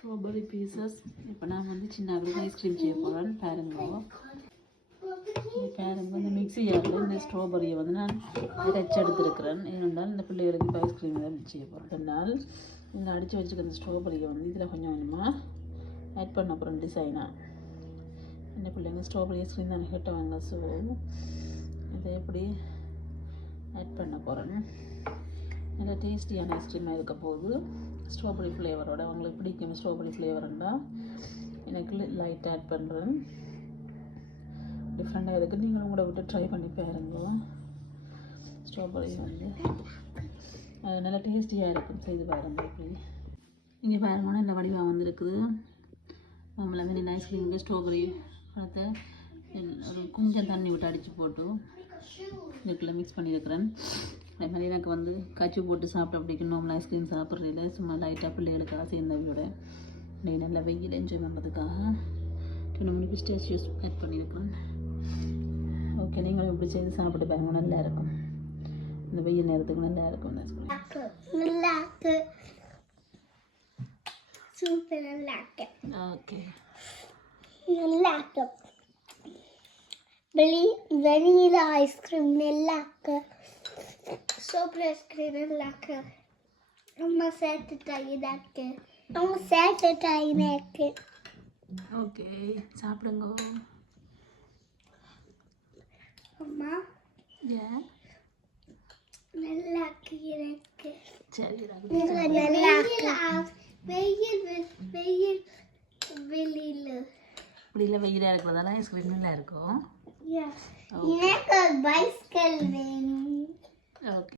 Strawberry pieces. இப்போ நான் வந்து சின்ன ஐஸ்கிரீம் செய்ய போகிறேன். பாருங்க பாருங்க, இந்த மிக்ஸி ஜாரில் இந்த ஸ்ட்ராபெரியை வந்து நான் அரைச்சி எடுத்துருக்கிறேன். ஏனென்றால் இந்த பிள்ளைகளுக்கு இப்போ ஐஸ்கிரீம் தான் செய்ய போகிறேன். அதனால் இந்த அடித்து வச்சுக்க இந்த ஸ்ட்ராபெரியை வந்து இதில் கொஞ்சம் கொஞ்சமாக ஆட் பண்ண போகிறேன் டிசைனாக. இந்த பிள்ளைங்க ஸ்ட்ராபெரி ஐஸ்கிரீம் தான் கேட்டவாங்க. ஸோ இதை எப்படி ஆட் பண்ண போகிறேன். நல்லா டேஸ்டியான ஐஸ்கிரீமாக இருக்க போகுது. ஸ்ட்ராபெரி ஃப்ளேவரோட அவங்களுக்கு பிடிக்கும். ஸ்ட்ராபெரி ஃப்ளேவர்ண்டா எனக்கு லைட் ஆட் பண்ணுறேன். டிஃப்ரெண்ட்டாக இருக்குது. நீங்களும் கூட விட்டு ட்ரை பண்ணி பாருங்க. ஸ்ட்ராபெரி வந்து நல்லா டேஸ்டியாக இருக்கும். செய்து பாருங்கள். இப்படி இங்கே பாருங்கன்னா இந்த வடிவாக வந்துருக்குது. நம்மள மாதிரி ஐஸ்கிரீமுக்கு ஸ்ட்ராபெரி பழத்தை ஒரு கொஞ்சம் தண்ணி விட்டு அடித்து போட்டு இதுக்குள்ளே மிக்ஸ் பண்ணியிருக்கிறேன். அதே மாதிரி எனக்கு வந்து காய்ச்சி போட்டு சாப்பிட பிடிக்கும். நார்மல் ஐஸ்கிரீம் சாப்பிட்றதில்ல. சும்மா லைட்டாக பிள்ளைகளுக்காக சேர்ந்தவங்களோட நல்ல வெயில் என்ஜாய் பண்ணுறதுக்காக 2 பிஸ்டாச்சியோஸ் ஆட் பண்ணியிருக்கிறேன். ஓகே, நீங்களும் இப்படி செய்து சாப்பிட்டு பாருங்க. நல்லா இருக்கும். இந்த வெயில் நேரத்துக்கு நல்லா இருக்கும். நல்லா இருக்கு. சூப்பர். நல்லா இருக்கு. ஓகே, நல்லா இருக்கு. வெனிலா ஐஸ்கிரீம் நல்லா இருக்கு. சூப்பர் ஐஸ்கிரீம் நல்லா இருக்கு. ரொம்ப சாட்டிஸ்ஃபைடாக இருக்கு. ரொம்ப சாட்டிஸ்ஃபைடாக இருக்கு. ஓகே, சாப்பிடுங்க. அம்மா ஏன் நல்லா இருக்கு எனக்கு. சரி, நல்லா இருக்கு. வெயில் வெளியில் இப்படியில் வெயிலாக இருக்கிறதால ஐஸ்கிரீம் நல்லா இருக்கும். எனக்கு பைஸ்கல் வேணும். ஓகே.